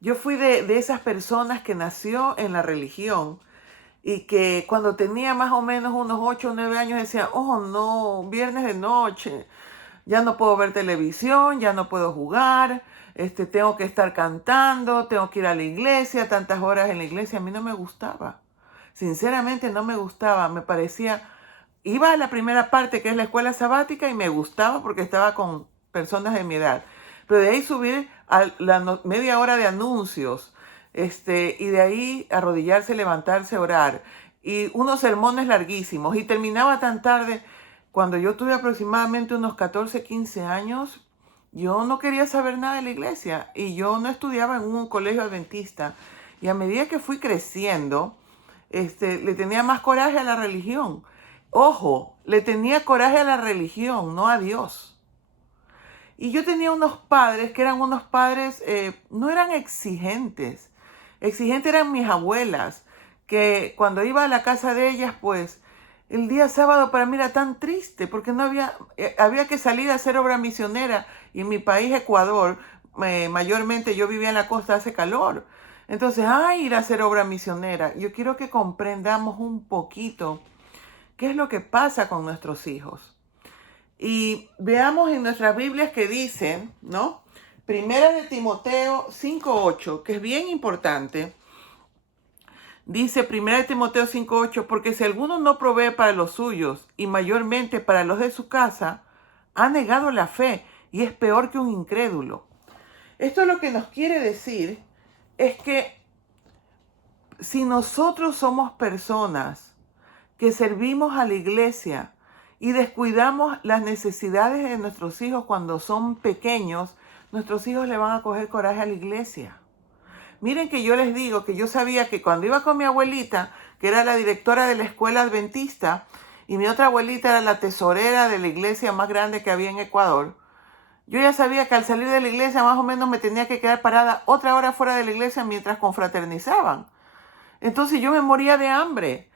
Yo fui de esas personas que nació en la religión y que cuando tenía más o menos unos 8 o 9 años decía, oh no, viernes de noche, ya no puedo ver televisión, ya no puedo jugar, tengo que estar cantando, tengo que ir a la iglesia, tantas horas en la iglesia. A mí no me gustaba. Sinceramente no me gustaba, me parecía, iba a la primera parte que es la escuela sabática y me gustaba porque estaba con personas de mi edad. Pero de ahí subir a la media hora de anuncios, y de ahí arrodillarse, levantarse, orar. Y unos sermones larguísimos. Y terminaba tan tarde. Cuando yo tuve aproximadamente unos 14, 15 años, yo no quería saber nada de la iglesia. Y yo no estudiaba en un colegio adventista. Y a medida que fui creciendo, le tenía más coraje a la religión. Ojo, le tenía coraje a la religión, no a Dios. Y yo tenía unos padres que eran unos padres, no eran exigentes. Exigentes eran mis abuelas, que cuando iba a la casa de ellas, pues el día sábado para mí era tan triste porque no había que salir a hacer obra misionera. Y en mi país, Ecuador, mayormente yo vivía en la costa, hace calor. Entonces, ay, ir a hacer obra misionera. Yo quiero que comprendamos un poquito qué es lo que pasa con nuestros hijos. Y veamos en nuestras Biblias que dicen, ¿no? Primera de Timoteo 5:8, que es bien importante. Dice Primera de Timoteo 5:8, porque si alguno no provee para los suyos y mayormente para los de su casa, ha negado la fe y es peor que un incrédulo. Esto lo que nos quiere decir es que si nosotros somos personas que servimos a la iglesia y descuidamos las necesidades de nuestros hijos cuando son pequeños, nuestros hijos le van a coger coraje a la iglesia. Miren que yo les digo que yo sabía que cuando iba con mi abuelita, que era la directora de la escuela adventista, y mi otra abuelita era la tesorera de la iglesia más grande que había en Ecuador, yo ya sabía que al salir de la iglesia más o menos me tenía que quedar parada otra hora fuera de la iglesia mientras confraternizaban. Entonces yo me moría de hambre.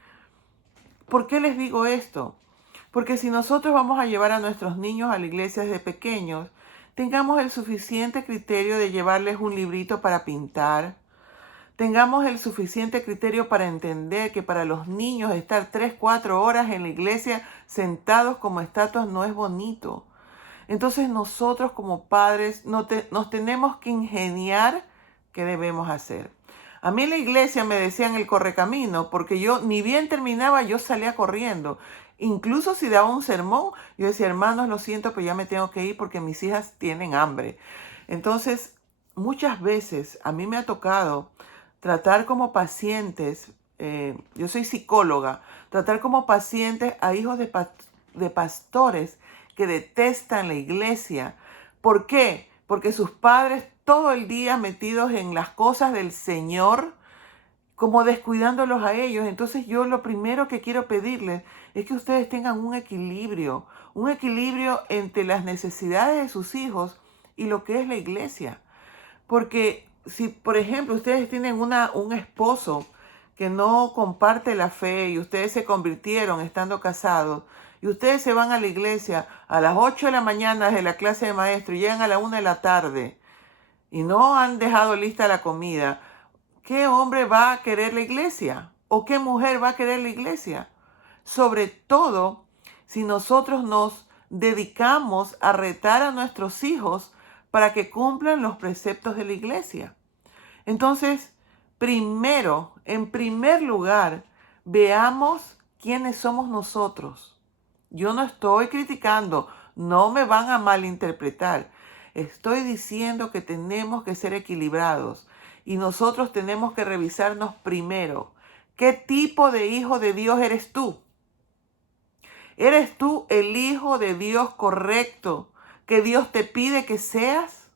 ¿Por qué les digo esto? Porque si nosotros vamos a llevar a nuestros niños a la iglesia desde pequeños, tengamos el suficiente criterio de llevarles un librito para pintar, tengamos el suficiente criterio para entender que para los niños estar 3, 4 horas en la iglesia sentados como estatuas no es bonito. Entonces nosotros como padres nos tenemos que ingeniar qué debemos hacer. A mí en la iglesia me decían el correcamino porque yo ni bien terminaba, yo salía corriendo. Incluso si daba un sermón, yo decía, hermanos, lo siento, pero ya me tengo que ir porque mis hijas tienen hambre. Entonces, muchas veces a mí me ha tocado tratar como pacientes, yo soy psicóloga, tratar como pacientes a hijos de pastores que detestan la iglesia. ¿Por qué? Porque sus padres todo el día metidos en las cosas del Señor, como descuidándolos a ellos. Entonces yo lo primero que quiero pedirles es que ustedes tengan un equilibrio entre las necesidades de sus hijos y lo que es la iglesia. Porque si, por ejemplo, ustedes tienen un esposo que no comparte la fe y ustedes se convirtieron estando casados y ustedes se van a la iglesia a las 8 de la mañana de la clase de maestro y llegan a la 1 de la tarde y no han dejado lista la comida, ¿qué hombre va a querer la iglesia? ¿O qué mujer va a querer la iglesia? Sobre todo si nosotros nos dedicamos a retar a nuestros hijos para que cumplan los preceptos de la iglesia. Entonces, primero, en primer lugar, veamos quiénes somos nosotros. Yo no estoy criticando, no me van a malinterpretar. Estoy diciendo que tenemos que ser equilibrados y nosotros tenemos que revisarnos primero. ¿Qué tipo de hijo de Dios eres tú? ¿Eres tú el hijo de Dios correcto que Dios te pide que seas?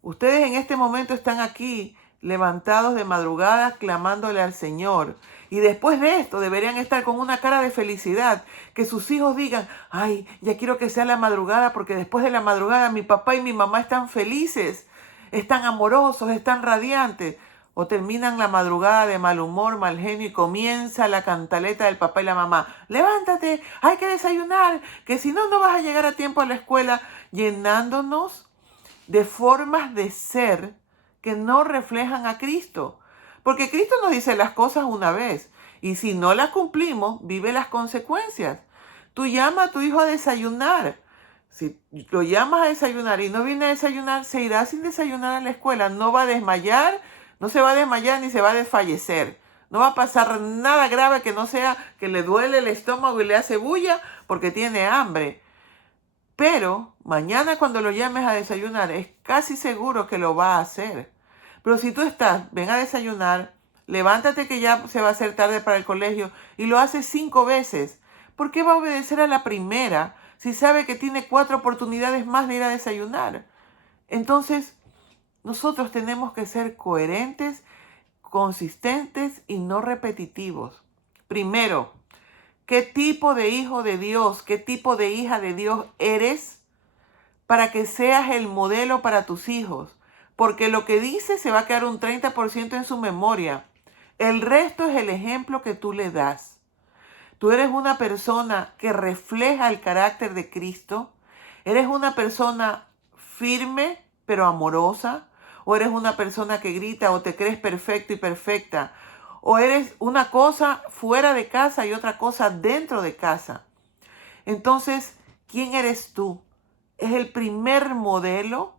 Ustedes en este momento están aquí levantados de madrugada clamándole al Señor. Y después de esto deberían estar con una cara de felicidad. Que sus hijos digan, ay, ya quiero que sea la madrugada porque después de la madrugada mi papá y mi mamá están felices, están amorosos, están radiantes. O terminan la madrugada de mal humor, mal genio y comienza la cantaleta del papá y la mamá. Levántate, hay que desayunar, que si no, no vas a llegar a tiempo a la escuela, llenándonos de formas de ser que no reflejan a Cristo. Porque Cristo nos dice las cosas una vez y si no las cumplimos, vive las consecuencias. Tú llamas a tu hijo a desayunar. Si lo llamas a desayunar y no viene a desayunar, se irá sin desayunar a la escuela. No va a desmayar, no se va a desmayar ni se va a desfallecer. No va a pasar nada grave que no sea que le duele el estómago y le hace bulla porque tiene hambre. Pero mañana cuando lo llames a desayunar, es casi seguro que lo va a hacer. Pero si tú estás, ven a desayunar, levántate que ya se va a hacer tarde para el colegio y lo haces 5 veces, ¿por qué va a obedecer a la primera si sabe que tiene 4 oportunidades más de ir a desayunar? Entonces, nosotros tenemos que ser coherentes, consistentes y no repetitivos. Primero, ¿qué tipo de hijo de Dios, qué tipo de hija de Dios eres para que seas el modelo para tus hijos? Porque lo que dice se va a quedar un 30% en su memoria. El resto es el ejemplo que tú le das. Tú eres una persona que refleja el carácter de Cristo. Eres una persona firme pero amorosa. O eres una persona que grita o te crees perfecto y perfecta. O eres una cosa fuera de casa y otra cosa dentro de casa. Entonces, ¿quién eres tú? Es el primer modelo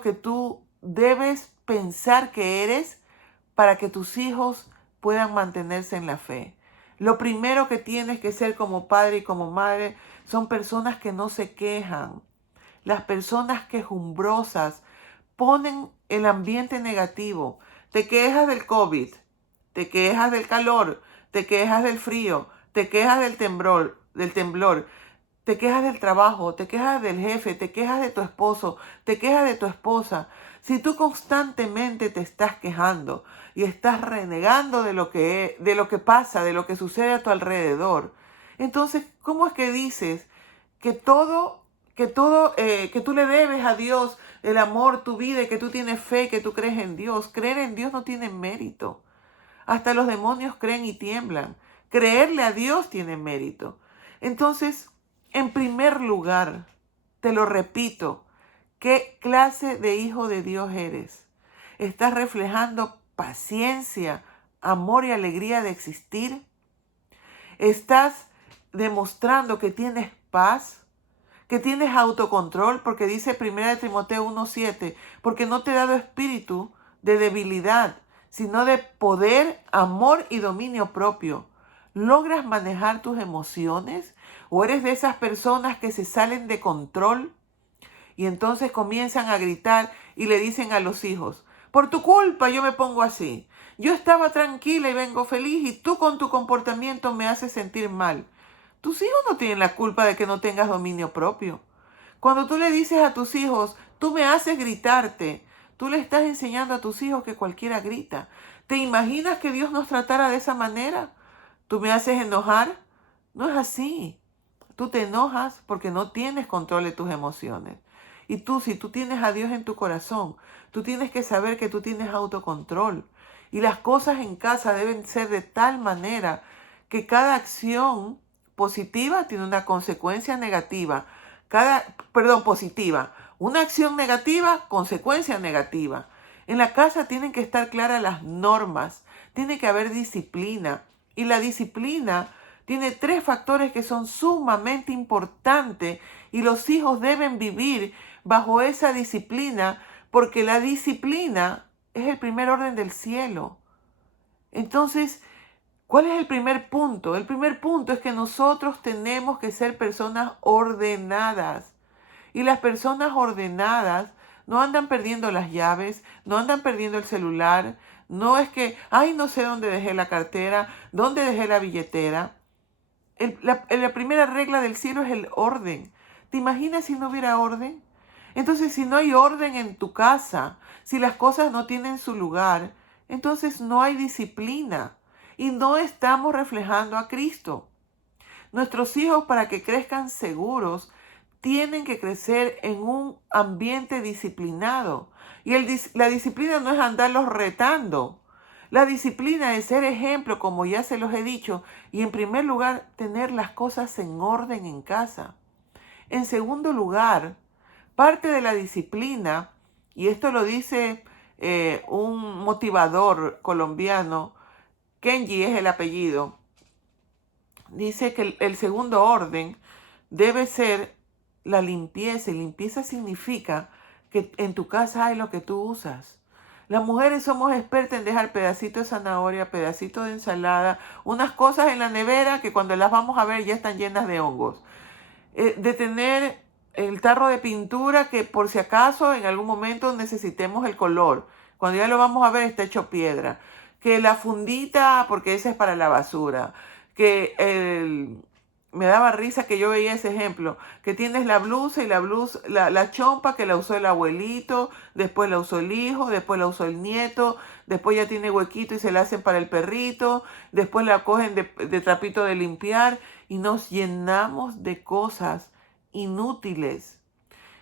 que tú debes pensar que eres para que tus hijos puedan mantenerse en la fe. Lo primero que tienes que ser como padre y como madre son personas que no se quejan. Las personas quejumbrosas ponen el ambiente negativo. Te quejas del COVID, te quejas del calor, te quejas del frío, te quejas del temblor, te quejas del trabajo, te quejas del jefe, te quejas de tu esposo, te quejas de tu esposa. Si tú constantemente te estás quejando y estás renegando de lo que pasa, de lo que sucede a tu alrededor, entonces, ¿cómo es que dices que que tú le debes a Dios el amor, tu vida, y que tú tienes fe, que tú crees en Dios? Creer en Dios no tiene mérito. Hasta los demonios creen y tiemblan. Creerle a Dios tiene mérito. Entonces, en primer lugar, te lo repito, ¿qué clase de hijo de Dios eres? ¿Estás reflejando paciencia, amor y alegría de existir? ¿Estás demostrando que tienes paz? ¿Que tienes autocontrol? Porque dice 1 Timoteo 1:7, porque no te he dado espíritu de debilidad, sino de poder, amor y dominio propio. ¿Logras manejar tus emociones? ¿O eres de esas personas que se salen de control y entonces comienzan a gritar y le dicen a los hijos, por tu culpa yo me pongo así? Yo estaba tranquila y vengo feliz y tú con tu comportamiento me haces sentir mal. Tus hijos no tienen la culpa de que no tengas dominio propio. Cuando tú le dices a tus hijos, tú me haces gritarte, tú le estás enseñando a tus hijos que cualquiera grita. ¿Te imaginas que Dios nos tratara de esa manera? ¿Tú me haces enojar? No es así. Tú te enojas porque no tienes control de tus emociones. Y tú, si tú tienes a Dios en tu corazón, tú tienes que saber que tú tienes autocontrol. Y las cosas en casa deben ser de tal manera que cada acción positiva tiene una consecuencia negativa. Positiva. Una acción negativa, consecuencia negativa. En la casa tienen que estar claras las normas. Tiene que haber disciplina. Y la disciplina tiene 3 factores que son sumamente importantes y los hijos deben vivir bajo esa disciplina porque la disciplina es el primer orden del cielo. Entonces, ¿cuál es el primer punto? El primer punto es que nosotros tenemos que ser personas ordenadas. Y las personas ordenadas no andan perdiendo las llaves, no andan perdiendo el celular. No es que, ay, no sé dónde dejé la cartera, dónde dejé la billetera. La primera regla del cielo es el orden. ¿Te imaginas si no hubiera orden? Entonces, si no hay orden en tu casa, si las cosas no tienen su lugar, entonces no hay disciplina y no estamos reflejando a Cristo. Nuestros hijos, para que crezcan seguros, tienen que crecer en un ambiente disciplinado. Y la disciplina no es andarlos retando. La disciplina es ser ejemplo, como ya se los he dicho, y en primer lugar, tener las cosas en orden en casa. En segundo lugar, parte de la disciplina y esto lo dice un motivador colombiano, Kenji es el apellido, dice que el segundo orden debe ser la limpieza, y limpieza significa que en tu casa hay lo que tú usas. Las mujeres somos expertas en dejar pedacitos de zanahoria, pedacitos de ensalada, unas cosas en la nevera que cuando las vamos a ver ya están llenas de hongos. De tener el tarro de pintura que por si acaso en algún momento necesitemos el color. Cuando ya lo vamos a ver está hecho piedra. Que la fundita, porque esa es para la basura. Me daba risa que yo veía ese ejemplo, que tienes la blusa y la chompa que la usó el abuelito, después la usó el hijo, después la usó el nieto, después ya tiene huequito y se la hacen para el perrito, después la cogen de trapito de limpiar y nos llenamos de cosas inútiles.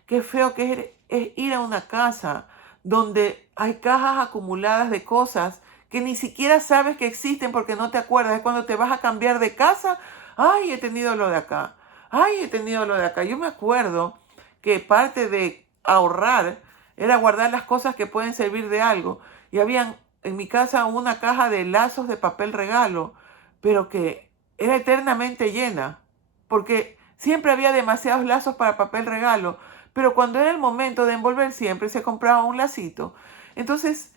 Qué feo que es ir a una casa donde hay cajas acumuladas de cosas que ni siquiera sabes que existen porque no te acuerdas. Es cuando te vas a cambiar de casa. Ay, he tenido lo de acá. Ay, he tenido lo de acá. Yo me acuerdo que parte de ahorrar era guardar las cosas que pueden servir de algo. Y habían en mi casa una caja de lazos de papel regalo, pero que era eternamente llena, porque siempre había demasiados lazos para papel regalo, pero cuando era el momento de envolver siempre se compraba un lacito. Entonces,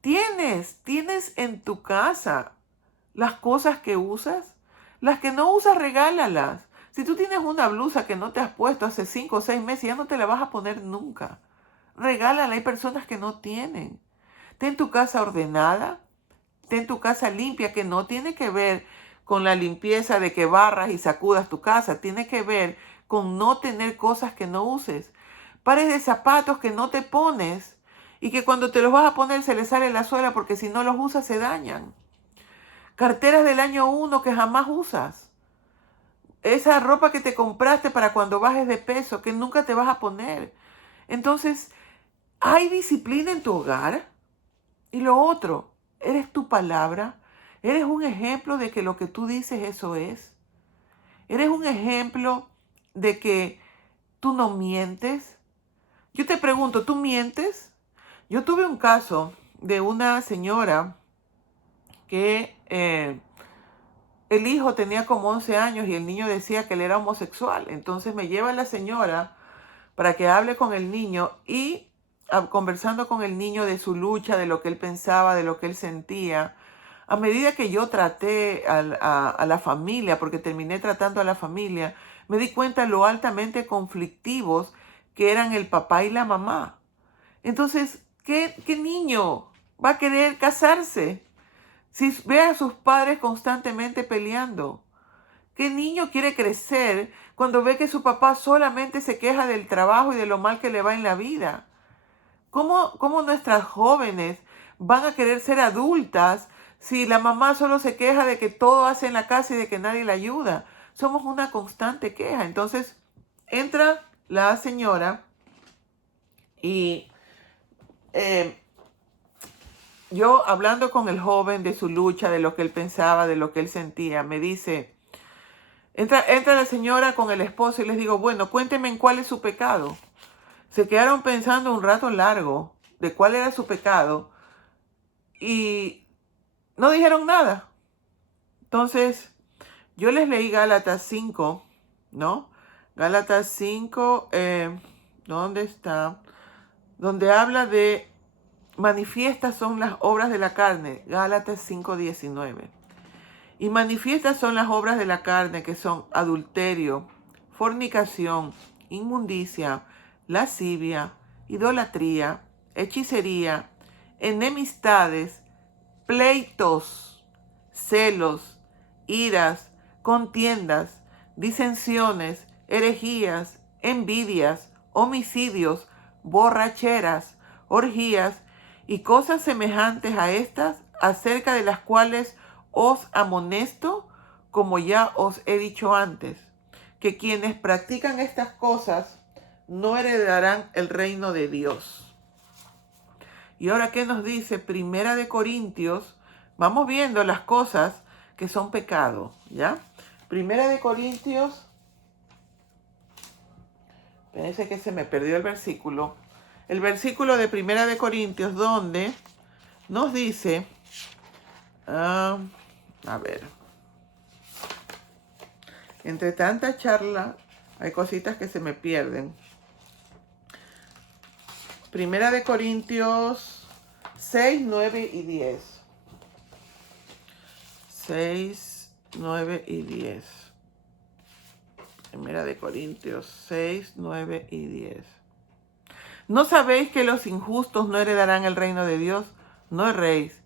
tienes en tu casa las cosas que usas, las que no usas, regálalas. Si tú tienes una blusa que no te has puesto hace 5 o 6 meses, ya no te la vas a poner nunca. Regálala, hay personas que no tienen. Ten tu casa ordenada, ten tu casa limpia, que no tiene que ver con la limpieza de que barras y sacudas tu casa, tiene que ver con no tener cosas que no uses. Pares de zapatos que no te pones y que cuando te los vas a poner se les sale la suela porque si no los usas se dañan. Carteras del año 1 que jamás usas. Esa ropa que te compraste para cuando bajes de peso que nunca te vas a poner. Entonces, ¿hay disciplina en tu hogar? Y lo otro, ¿eres tu palabra? ¿Eres un ejemplo de que lo que tú dices eso es? ¿Eres un ejemplo de que tú no mientes? Yo te pregunto, ¿tú mientes? Yo tuve un caso de una señora que el hijo tenía como 11 años y el niño decía que él era homosexual. Entonces me lleva la señora para que hable con el niño y conversando con el niño de su lucha, de lo que él pensaba, de lo que él sentía. A medida que yo traté a la familia, porque terminé tratando a la familia, me di cuenta de lo altamente conflictivos que eran el papá y la mamá. Entonces, ¿qué niño va a querer casarse si ve a sus padres constantemente peleando? ¿Qué niño quiere crecer cuando ve que su papá solamente se queja del trabajo y de lo mal que le va en la vida? ¿Cómo nuestras jóvenes van a querer ser adultas si la mamá solo se queja de que todo hace en la casa y de que nadie la ayuda? Somos una constante queja. Entonces entra la señora y yo hablando con el joven de su lucha, de lo que él pensaba, de lo que él sentía, me dice, entra la señora con el esposo y les digo, bueno, cuéntenme en cuál es su pecado. Se quedaron pensando un rato largo de cuál era su pecado y no dijeron nada. Entonces, yo les leí Gálatas 5, ¿no? Gálatas 5, ¿dónde está? Donde habla de manifiestas son las obras de la carne, Gálatas 5:19. Y manifiestas son las obras de la carne, que son adulterio, fornicación, inmundicia, lascivia, idolatría, hechicería, enemistades, pleitos, celos, iras, contiendas, disensiones, herejías, envidias, homicidios, borracheras, orgías y cosas semejantes a estas, acerca de las cuales os amonesto, como ya os he dicho antes, que quienes practican estas cosas no heredarán el reino de Dios. Y ahora, ¿qué nos dice Primera de Corintios? Vamos viendo las cosas que son pecado, ¿ya? Primera de Corintios, parece que se me perdió el versículo. el versículo de Primera de Corintios, donde nos dice, a ver, entre tanta charla hay cositas que se me pierden. Primera de Corintios 6, 9 y 10. 6, 9 y 10. Primera de Corintios 6, 9 y 10. ¿No sabéis que los injustos no heredarán el reino de Dios? No erréis,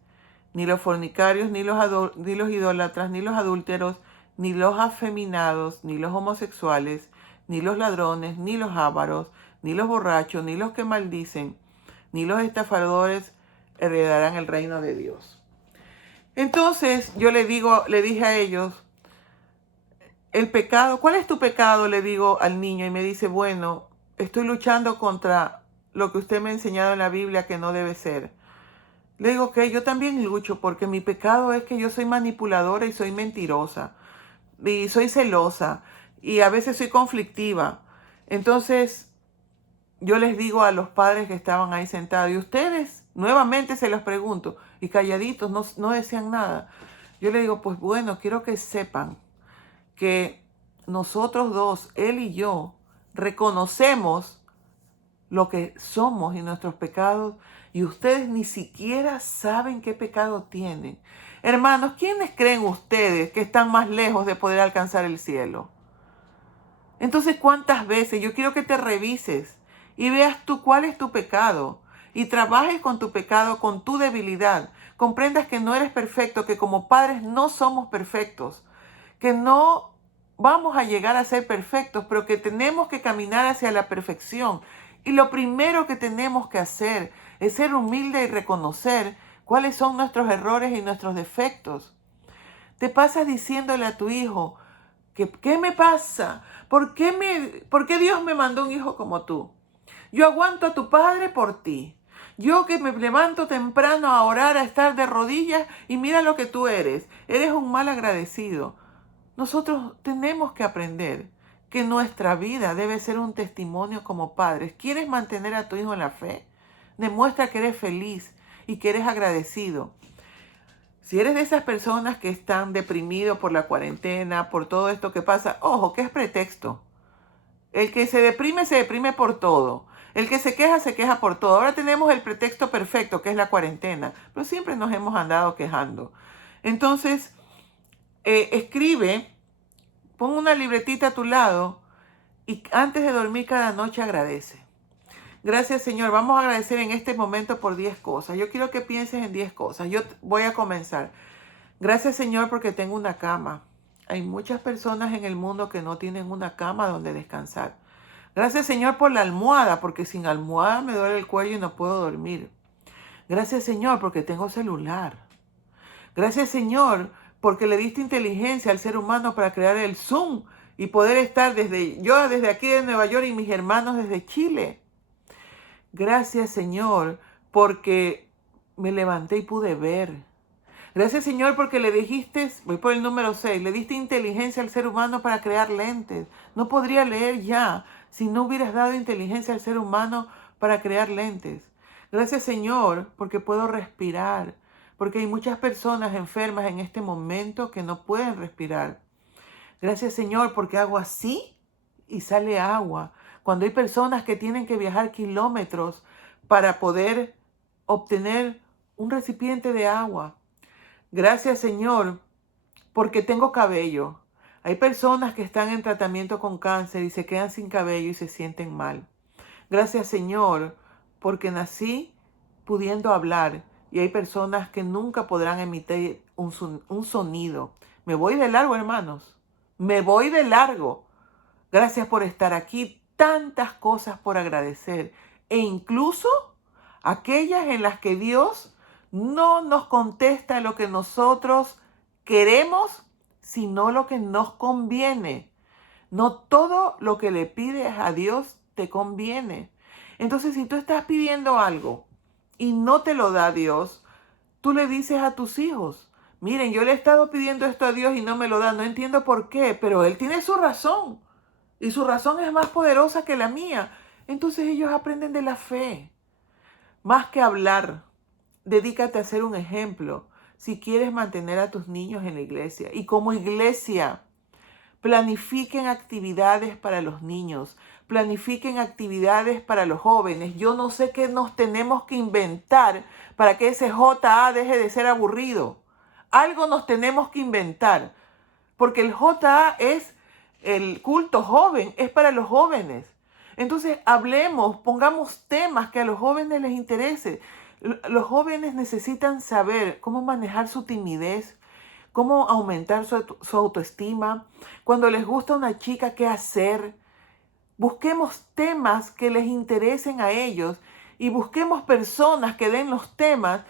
ni los fornicarios, ni los idólatras, ni los adúlteros, ni los afeminados, ni los homosexuales, ni los ladrones, ni los ávaros, ni los borrachos, ni los que maldicen, ni los estafadores heredarán el reino de Dios. Entonces yo le dije a ellos, el pecado, ¿cuál es tu pecado? Le digo al niño y me dice, bueno, estoy luchando contra lo que usted me ha enseñado en la Biblia que no debe ser. Le digo que yo también lucho porque mi pecado es que yo soy manipuladora y soy mentirosa y soy celosa y a veces soy conflictiva. Entonces yo les digo a los padres que estaban ahí sentados, y ustedes, nuevamente se los pregunto, y calladitos, no decían nada. Yo les digo, pues bueno, quiero que sepan que nosotros dos, él y yo, reconocemos lo que somos y nuestros pecados, y ustedes ni siquiera saben qué pecado tienen. Hermanos, ¿quiénes creen ustedes que están más lejos de poder alcanzar el cielo? Entonces, ¿cuántas veces? Yo quiero que te revises y veas tú cuál es tu pecado y trabajes con tu pecado, con tu debilidad. Comprendas que no eres perfecto, que como padres no somos perfectos, que no vamos a llegar a ser perfectos, pero que tenemos que caminar hacia la perfección. Y lo primero que tenemos que hacer es ser humilde y reconocer cuáles son nuestros errores y nuestros defectos. Te pasas diciéndole a tu hijo, ¿qué me pasa? ¿Por qué Dios me mandó un hijo como tú? Yo aguanto a tu padre por ti. Yo que me levanto temprano a orar, a estar de rodillas, y mira lo que tú eres. Eres un mal agradecido. Nosotros tenemos que aprender que nuestra vida debe ser un testimonio como padres. ¿Quieres mantener a tu hijo en la fe? Demuestra que eres feliz y que eres agradecido. Si eres de esas personas que están deprimidos por la cuarentena, por todo esto que pasa, ojo, que es pretexto. El que se deprime por todo. El que se queja por todo. Ahora tenemos el pretexto perfecto, que es la cuarentena, pero siempre nos hemos andado quejando. Entonces, escribe, pon una libretita a tu lado y antes de dormir cada noche agradece. Gracias, Señor. Vamos a agradecer en este momento por 10 cosas. Yo quiero que pienses en 10 cosas. Yo voy a comenzar. Gracias, Señor, porque tengo una cama. Hay muchas personas en el mundo que no tienen una cama donde descansar. Gracias, Señor, por la almohada, porque sin almohada me duele el cuello y no puedo dormir. Gracias, Señor, porque tengo celular. Gracias, Señor, porque le diste inteligencia al ser humano para crear el Zoom y poder estar desde aquí de Nueva York y mis hermanos desde Chile. Gracias, Señor, porque me levanté y pude ver. Gracias, Señor, porque le dijiste, voy por el número 6, le diste inteligencia al ser humano para crear lentes. No podría leer ya si no hubieras dado inteligencia al ser humano para crear lentes. Gracias, Señor, porque puedo respirar, porque hay muchas personas enfermas en este momento que no pueden respirar. Gracias, Señor, porque hago así y sale agua. Cuando hay personas que tienen que viajar kilómetros para poder obtener un recipiente de agua. Gracias, Señor, porque tengo cabello. Hay personas que están en tratamiento con cáncer y se quedan sin cabello y se sienten mal. Gracias, Señor, porque nací pudiendo hablar y hay personas que nunca podrán emitir un sonido. Me voy de largo, hermanos. Me voy de largo. Gracias por estar aquí. Tantas cosas por agradecer. E incluso aquellas en las que Dios no nos contesta lo que nosotros queremos, sino lo que nos conviene. No todo lo que le pides a Dios te conviene. Entonces, si tú estás pidiendo algo y no te lo da Dios, tú le dices a tus hijos, miren, yo le he estado pidiendo esto a Dios y no me lo da, no entiendo por qué, pero Él tiene su razón y su razón es más poderosa que la mía. Entonces ellos aprenden de la fe. Más que hablar, dedícate a ser un ejemplo si quieres mantener a tus niños en la iglesia. Y como iglesia, planifiquen actividades para los niños, planifiquen actividades para los jóvenes. Yo no sé qué nos tenemos que inventar para que ese JA deje de ser aburrido. Algo nos tenemos que inventar, porque el JA es el culto joven, es para los jóvenes. Entonces hablemos, pongamos temas que a los jóvenes les interese. Los jóvenes necesitan saber cómo manejar su timidez, cómo aumentar su autoestima. Cuando les gusta una chica, ¿qué hacer? Busquemos temas que les interesen a ellos y busquemos personas que den los temas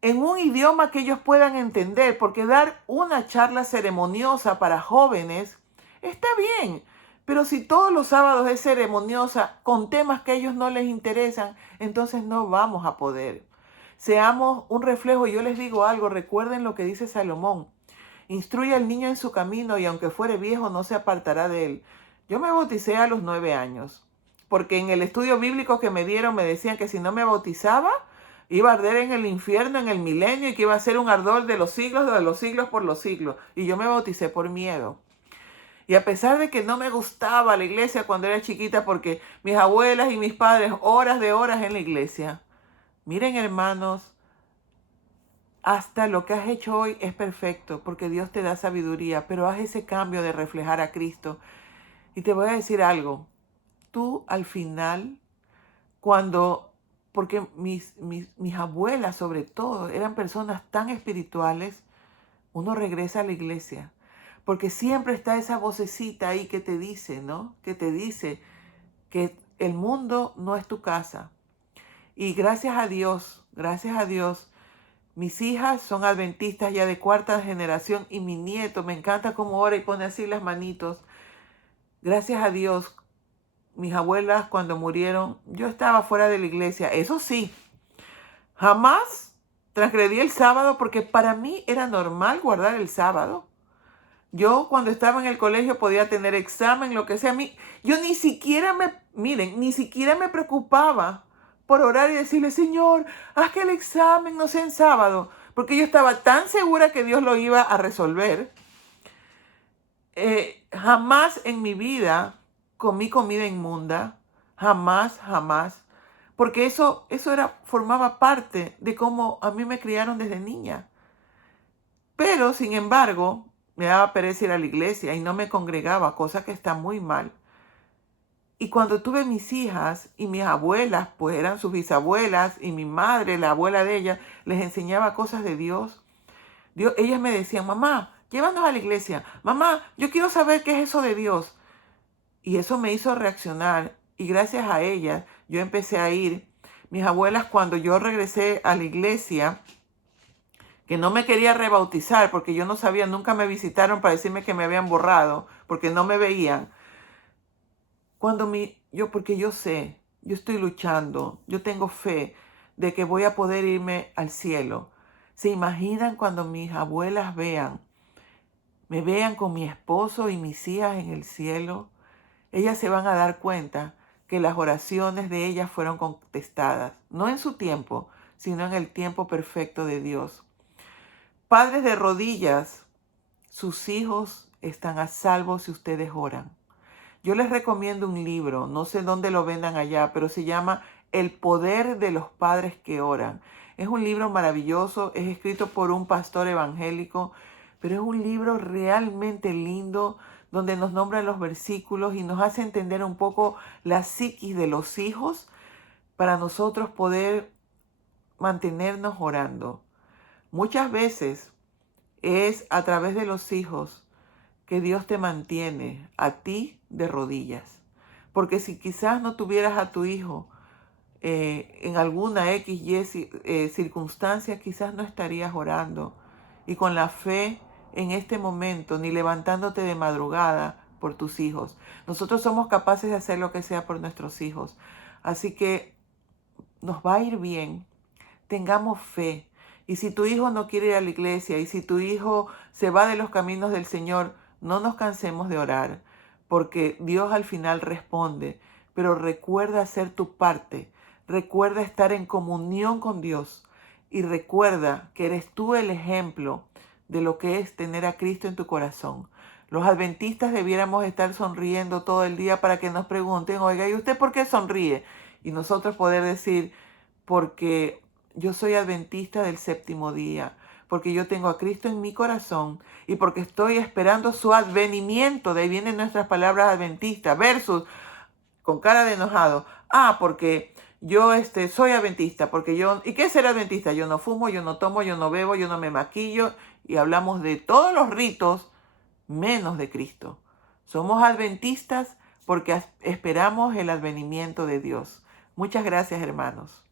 en un idioma que ellos puedan entender, porque dar una charla ceremoniosa para jóvenes está bien, pero si todos los sábados es ceremoniosa con temas que a ellos no les interesan, entonces no vamos a poder. Seamos un reflejo. Yo les digo algo, recuerden lo que dice Salomón: instruye al niño en su camino y aunque fuere viejo no se apartará de él. Yo me bauticé a los 9 años, porque en el estudio bíblico que me dieron me decían que si no me bautizaba, iba a arder en el infierno, en el milenio, y que iba a ser un ardor de los siglos por los siglos. Y yo me bauticé por miedo. Y a pesar de que no me gustaba la iglesia cuando era chiquita, porque mis abuelas y mis padres, horas de horas en la iglesia, miren, hermanos, hasta lo que has hecho hoy es perfecto, porque Dios te da sabiduría, pero haz ese cambio de reflejar a Cristo. Y te voy a decir algo, tú al final, porque mis abuelas sobre todo eran personas tan espirituales, uno regresa a la iglesia, porque siempre está esa vocecita ahí que te dice, ¿no? Que te dice que el mundo no es tu casa. Y gracias a Dios, mis hijas son adventistas ya de 4ª generación y mi nieto me encanta cómo ora y pone así las manitos. Gracias a Dios, mis abuelas cuando murieron, yo estaba fuera de la iglesia. Eso sí, jamás transgredí el sábado porque para mí era normal guardar el sábado. Yo cuando estaba en el colegio podía tener examen, lo que sea. Yo ni siquiera ni siquiera me preocupaba por orar y decirle: Señor, haz que el examen no sea en sábado, porque yo estaba tan segura que Dios lo iba a resolver. Jamás en mi vida comí comida inmunda, jamás, porque eso formaba parte de cómo a mí me criaron desde niña. Pero, sin embargo, me daba pereza ir a la iglesia y no me congregaba, cosa que está muy mal. Y cuando tuve mis hijas y mis abuelas, pues eran sus bisabuelas, y mi madre, la abuela de ellas, les enseñaba cosas de Dios. Ellas me decían: mamá, llévanos a la iglesia. Mamá, yo quiero saber qué es eso de Dios. Y eso me hizo reaccionar. Y gracias a ellas, yo empecé a ir. Mis abuelas, cuando yo regresé a la iglesia, que no me quería rebautizar porque yo no sabía, nunca me visitaron para decirme que me habían borrado, porque no me veían. Porque yo sé, yo estoy luchando, yo tengo fe de que voy a poder irme al cielo. ¿Se imaginan cuando mis abuelas me vean con mi esposo y mis hijas en el cielo? Ellas se van a dar cuenta que las oraciones de ellas fueron contestadas, no en su tiempo, sino en el tiempo perfecto de Dios. Padres de rodillas, sus hijos están a salvo si ustedes oran. Yo les recomiendo un libro, no sé dónde lo vendan allá, pero se llama El poder de los padres que oran. Es un libro maravilloso, es escrito por un pastor evangélico, pero es un libro realmente lindo donde nos nombran los versículos y nos hace entender un poco la psiquis de los hijos para nosotros poder mantenernos orando. Muchas veces es a través de los hijos que Dios te mantiene a ti de rodillas. Porque si quizás no tuvieras a tu hijo en alguna circunstancia, quizás no estarías orando y con la fe en este momento, ni levantándote de madrugada por tus hijos. Nosotros somos capaces de hacer lo que sea por nuestros hijos. Así que nos va a ir bien. Tengamos fe. Y si tu hijo no quiere ir a la iglesia y si tu hijo se va de los caminos del Señor, no nos cansemos de orar, porque Dios al final responde. Pero recuerda hacer tu parte Recuerda estar en comunión con Dios y recuerda que eres tú el ejemplo de lo que es tener a Cristo en tu corazón. Los adventistas debiéramos estar sonriendo todo el día para que nos pregunten, oiga, ¿y usted por qué sonríe? Y nosotros poder decir, porque yo soy adventista del séptimo día, porque yo tengo a Cristo en mi corazón y porque estoy esperando su advenimiento. De ahí vienen nuestras palabras adventistas, versus con cara de enojado. Porque yo soy adventista, porque yo... ¿Y qué es ser adventista? Yo no fumo, yo no tomo, yo no bebo, yo no me maquillo. Y hablamos de todos los ritos menos de Cristo. Somos adventistas porque esperamos el advenimiento de Dios. Muchas gracias, hermanos.